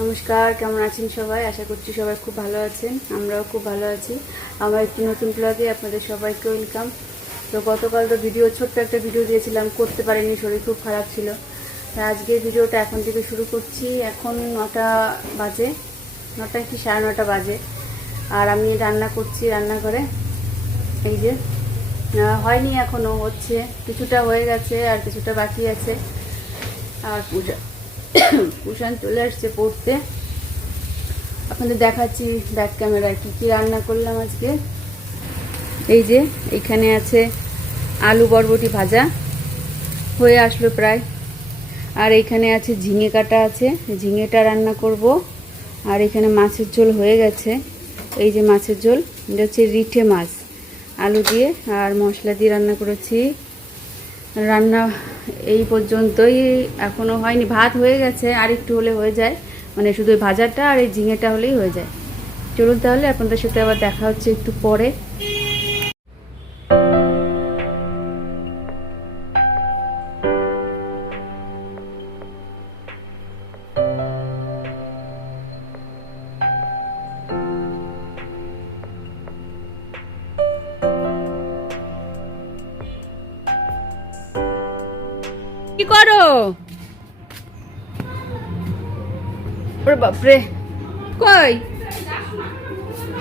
নমস্কার, কেমন আছেন সবাই? আশা করছি সবাই খুব ভালো আছেন। আমরাও খুব ভালো আছি। আমার একটি নতুন ব্লগে আপনাদের সবাইকে ওয়েলকাম। তো গতকাল তো ছোট্ট একটা ভিডিও দিয়েছিলাম, করতে পারিনি, শরীর খুব খারাপ ছিল। আজকের ভিডিওটা এখন থেকে শুরু করছি। এখন 9টা বাজে, 9টা কি 9:30 বাজে। আর আমি রান্না করছি রান্নাঘরে। এই যে হয়নি এখনও, হচ্ছে, কিছুটা হয়ে গেছে আর কিছুটা বাকি আছে। আর কুষাণ চলে আসছে পড়তে। আপনাদের দেখাচ্ছি ব্যাক ক্যামেরায় কী কী রান্না করলাম আজকে। এই যে এইখানে আছে আলু বরবটি ভাজা, হয়ে আসলো প্রায়। আর এইখানে আছে ঝিঙে কাটা আছে, ঝিঙেটা রান্না করব। আর এখানে মাছের ঝোল হয়ে গেছে। এই যে মাছের ঝোল, এটা হচ্ছে রিঠে মাছ, আলু দিয়ে আর মশলা দিয়ে রান্না করেছি। রান্না এই পর্যন্তই, এখনও হয়নি। ভাত হয়ে গেছে, আর একটু হলে হয়ে যায়, মানে শুধু ভাজাটা আর এই ঝিঙেটা হলেই হয়ে যায়। চলুন তাহলে আপনাদের সাথে আবার দেখা হচ্ছে একটু পরে। কি করো? ওরে বাপরে, কই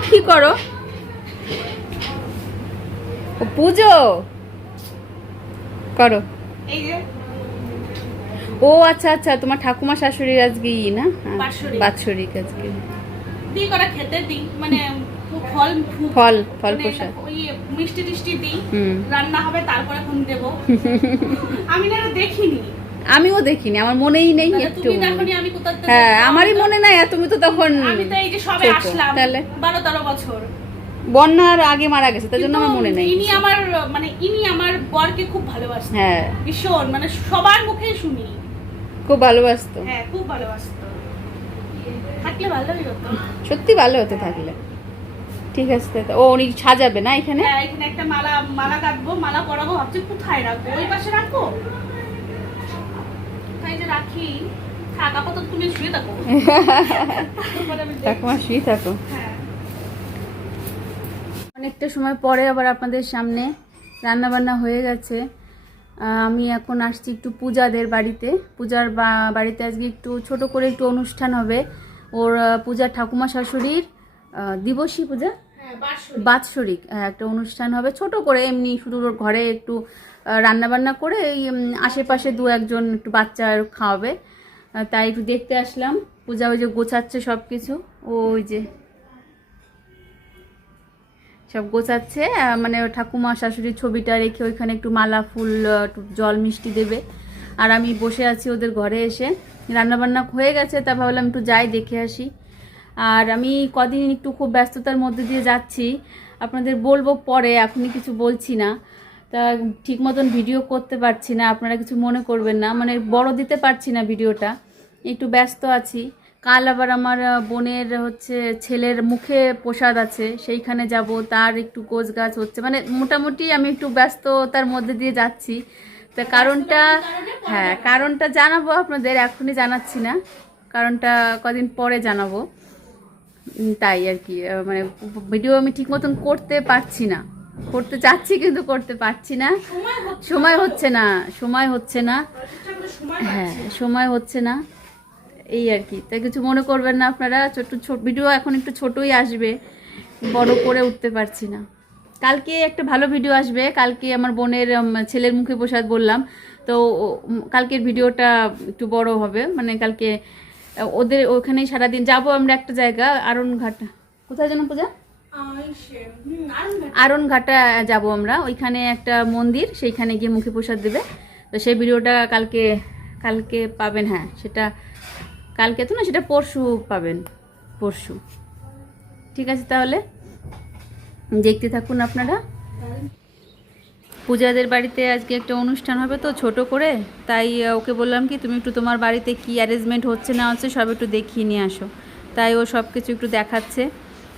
কি করো? ও পুজো করো? ও আচ্ছা আচ্ছা, তোমার ঠাকুমা শাশুড়ির আজকে না, বাৎসরিক আজকে দিই করা খেতে দিই, মানে ফল ফল ফল প্রসাদ, ওই মিষ্টি টিষ্টি দিই, রান্না হবে তারপরে এখন দেব। আমি না দেখিনি, আমিও দেখিনি, আমার মনেই নেই একটু। হ্যাঁ, আমারই মনে নাই। তুমি তো তখন, আমি তো এই যে সবে আসলাম, তাহলে 12-13 বছর, বন্যার আগে মারা গেছে, তার জন্য আমার মনে নেই। ইনি আমার বরকে খুব ভালোবাসতেন। হ্যাঁ, ভীষণ, মানে সবার মুখে শুনি খুব ভালোবাসতো। হ্যাঁ, খুব ভালোবাসতো। থাকলে ভালোই হতো, সত্যি ভালো হতো থাকলে। ঠিক আছে, ও উনি সাজাবে না এখানে? হ্যাঁ, এখানে একটা মালা কাটবো, মালা পরাবো। ভাবছি কোথায় রাখবো, ওই পাশে রাখবো, কোথায় যে রাখি। থাক, আপাতত তুমি শুয়ে থাকো। ঠাকুমা শুয়ে থাকো। হ্যাঁ, অনেকটা সময় পরে আবার আপনাদের সামনে। রান্না বান্না হয়ে গেছে। আমি এখন আসছি একটু পূজাদের বাড়িতে। পূজার বাড়িতে আজকে একটু ছোট করে একটু অনুষ্ঠান হবে। ওর পূজার ঠাকুমা শাশুড়ির দিবসী পূজা, বাৎসরিক একটা অনুষ্ঠান হবে ছোট করে, এমনি শুধু ওর ঘরে একটু রান্না বান্না করে এই আশেপাশে 2-1 একটু বাচ্চা খাওয়াবে। তাই একটু দেখতে আসলাম। পূজা ওই যে গোছাচ্ছে সব কিছু, ওই যে সব গোছাচ্ছে। মানে ঠাকুমা শাশুড়ির ছবিটা রেখে ওইখানে একটু মালা ফুল, একটু জল মিষ্টি দেবে। আর আমি বসে আছি ওদের ঘরে এসে। রান্নাবান্না হয়ে গেছে, তা ভাবলাম একটু যাই দেখে আসি। আর আমি কদিন একটু খুব ব্যস্ততার মধ্যে দিয়ে যাচ্ছি, আপনাদের বলবো পরে, এখনই কিছু বলছি না। তা ঠিক মতন ভিডিও করতে পারছি না, আপনারা কিছু মনে করবেন না, মানে বড় দিতে পারছি না ভিডিওটা, একটু ব্যস্ত আছি। কাল আবার আমার বোনের ছেলের মুখে প্রসাদ আছে, সেইখানে যাব, তার একটু গোছগাছ হচ্ছে, মানে মোটামুটি আমি একটু ব্যস্ততার মধ্যে দিয়ে যাচ্ছি। তা কারণটা, হ্যাঁ কারণটা জানাবো আপনাদের, এখনই জানাচ্ছি না, কারণটা কদিন পরে জানাবো। তাই আর কি, মানে ভিডিও আমি ঠিক মতন করতে পারছি না, করতে চাচ্ছি কিন্তু করতে পারছি না, সময় হচ্ছে না, হ্যাঁ সময় হচ্ছে না, এই আর কি। তাই কিছু মনে করবেন না আপনারা। ছোট ভিডিও এখন একটু ছোটই আসবে, বড় করে উঠতে পারছি না। কালকে একটা ভালো ভিডিও আসবে, কালকে আমার বোনের ছেলের মুখে প্রসাদ বললাম, তো কালকের ভিডিওটা একটু বড় হবে, মানে কালকে ওদের ওখানেই সারাদিন যাব আমরা একটা জায়গা, আরনঘাটা, কোথায় যেন পূজা, আরনঘাটা যাব আমরা, ওইখানে একটা মন্দির, সেইখানে গিয়ে মুখে প্রসাদ দেবে। তো সেই ভিডিওটা কালকে পাবেন। হ্যাঁ, সেটা কালকে তো না, সেটা পরশু পাবেন, পরশু। ঠিক আছে, তাহলে দেখতে থাকুন আপনারা। পূজাদের বাড়িতে আজকে একটা অনুষ্ঠান হবে তো ছোট করে, তাই ওকে বললাম কি তুমি একটু তোমার বাড়িতে কি অ্যারেঞ্জমেন্ট হচ্ছে না হচ্ছে সব একটু দেখিয়ে নিয়ে আসো। তাই ও সব কিছু একটু দেখাচ্ছে।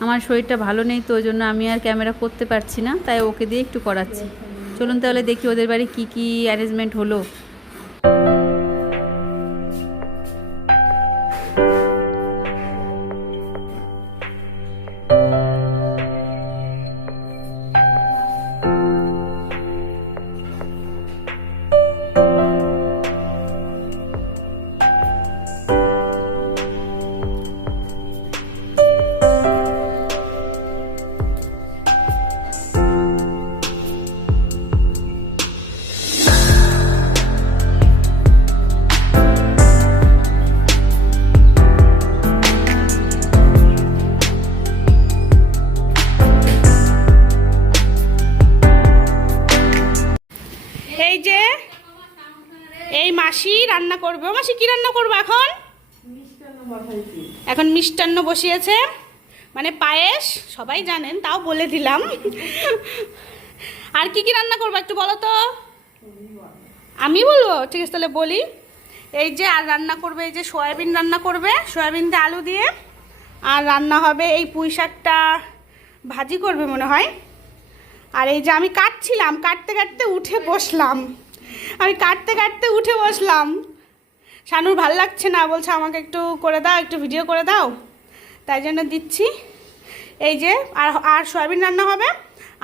আমার শরীরটা ভালো নেই তো ওই জন্য আমি আর ক্যামেরা করতে পারছি না, তাই ওকে দিয়ে একটু করাচ্ছি। চলুন তাহলে দেখি ওদের বাড়ি কি কি অ্যারেঞ্জমেন্ট হলো। করবে। ও মাসি কি রান্না করবো এখন? এখন মিষ্টান্ন বসিয়েছে, মানে পায়েস, সবাই জানেন তাও বলে দিলাম। আর কি কি রান্না করবো একটু বলো তো। আমি বলবো, ঠিক আছে তাহলে বলি। এই যে আর রান্না করবে, এই যে সয়াবিন রান্না করবে, সয়াবিন দিয়ে আলু দিয়ে। আর রান্না হবে এই পুঁই শাকটা ভাজি করবে মনে হয়। আর এই যে আমি কাটছিলাম, কাটতে কাটতে উঠে বসলাম, শানুর ভাল লাগছে না, বলছে আমাকে একটু করে দাও, একটু ভিডিও করে দাও, তাই জন্য দিচ্ছি। এই যে আর সয়াবিন রান্না হবে,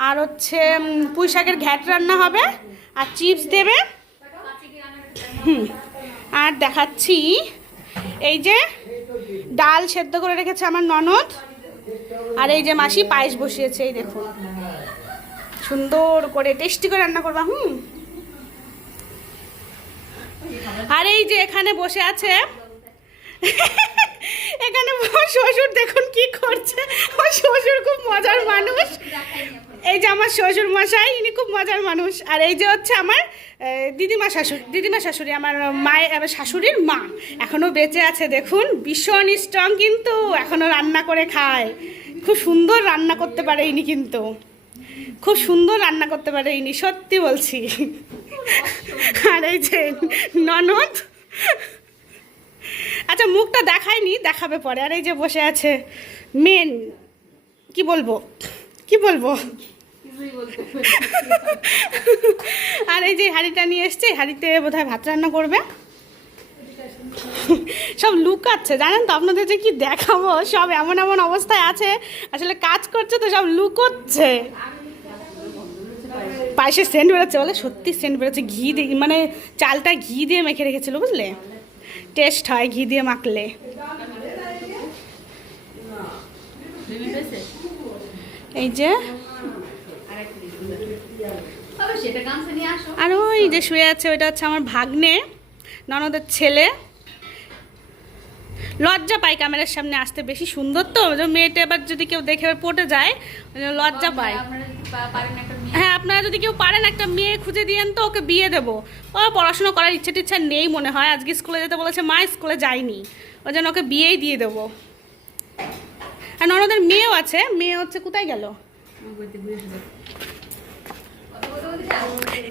আর হচ্ছে পুঁই শাকের ঘ্যাট রান্না হবে, আর চিপস দেবে। আর দেখাচ্ছি এই যে ডাল সেদ্ধ করে রেখেছে আমার ননদ, আর এই যে মাসি পায়েস বসিয়েছে, এই দেখুন সুন্দর করে টেস্টি করে রান্না করবা। আর এই যে এখানে বসে আছে, এখানে শ্বশুর দেখুন কি করছে। আমার শ্বশুর খুব মজার মানুষ, এই যে আমার শ্বশুর মশাই, ইনি খুব মজার মানুষ। আর এই যে হচ্ছে আমার দিদিমা শাশুড়ি, আমার মায়ের, আমার শাশুড়ির মা, এখনো বেঁচে আছে দেখুন, ভীষণ স্ট্রং, কিন্তু এখনো রান্না করে খায়। খুব সুন্দর রান্না করতে পারে ইনি, কিন্তু খুব সুন্দর রান্না করতে পারে ইনি, সত্যি বলছি। আর এই যে ননদ, আচ্ছা মুখটা দেখায়নি, দেখাবে পরে। আর এই যে বসে আছে মেন, কি বলবো। আর এই যে হাঁড়িটা নিয়ে এসছে, হাঁড়িতে বোধহয় ভাত রান্না করবে। সব লুকাচ্ছে জানেন তো, আপনাদের যে কি দেখাবো, সব এমন এমন অবস্থায় আছে, আসলে কাজ করছে তো সব লুকোচ্ছে। পায়েসের সেন্ট বেরোচ্ছে, বলে সত্যি সেন্ট বেরোচ্ছে, ঘি দিয়ে, মানে চালটা ঘি দিয়ে মেখে রেখেছিল, বুঝলে, টেস্ট হয় ঘি দিয়ে মাখলে। এই যে আর ওই যে শুয়ে আছে, ওইটা হচ্ছে আমার ভাগ্নে, ননদের ছেলে। লজ্জা পায় ক্যামেরার সামনে আসতে, বেশি সুন্দর তো মেয়েটা, এবার যদি কেউ দেখে পটে যায় লজ্জা পায়। হ্যাঁ, আপনারা যদি কেউ পারেন একটা মেয়ে খুঁজে দিয়েন তো, ওকে বিয়ে দেবো। ও পড়াশোনা করার ইচ্ছা নেই মনে হয়, আজকে স্কুলে যেতে বলেছে, মা স্কুলে যায়নি, ওই জন্য ওকে বিয়েই দিয়ে দেবো। আর ননদের মেয়েও আছে, মেয়ে হচ্ছে কোথায় গেল।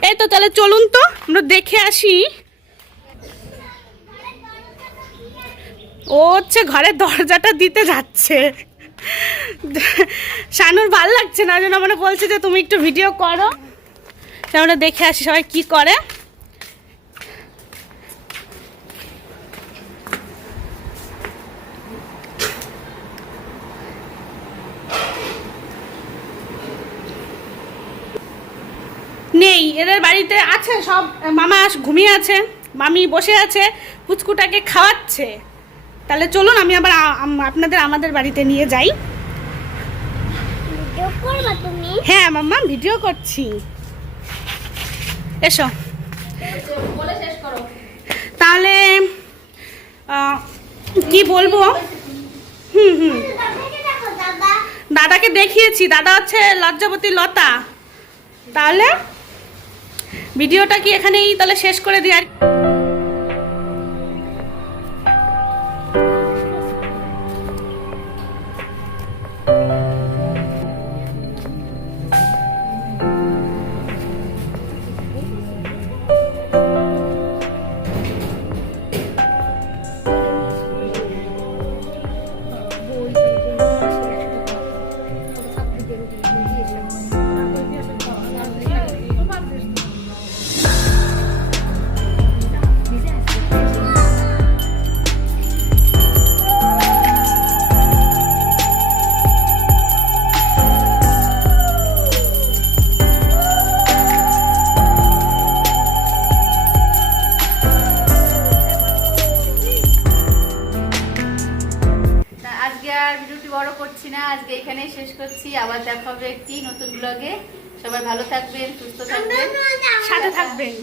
এই তো তাহলে চলুন তো আমরা দেখে আসি। ও হচ্ছে ঘরের দরজাটা দিতে যাচ্ছে, শানুর ভাল লাগছে না, যেন মানে বলছে যে তুমি একটু ভিডিও করো, আমরা দেখে আসি সবাই কি করে। নেই, এদের বাড়িতে আছে সব, মামা ঘুমিয়ে আছে, মামি বসে আছে, পুচকুটাকে খাওয়াচ্ছে। তাহলে চলুন আমি আবার আমাদের বাড়িতে নিয়ে যাই। হ্যাঁ মাম্মা ভিডিও করছি, এসো। তাহলে কি বলবো, দাদাকে দেখিয়েছি, দাদা হচ্ছে লজ্জাবতী লতা। তাহলে ভিডিওটা কি এখানেই তাহলে শেষ করে দিই। আর ভিডিওটি বড় করছি না, আজকে এখানেই শেষ করছি। আবার দেখা হবে একটি নতুন ব্লগে। সবাই ভালো থাকবেন, সুস্থ থাকবেন, সাথে থাকবেন।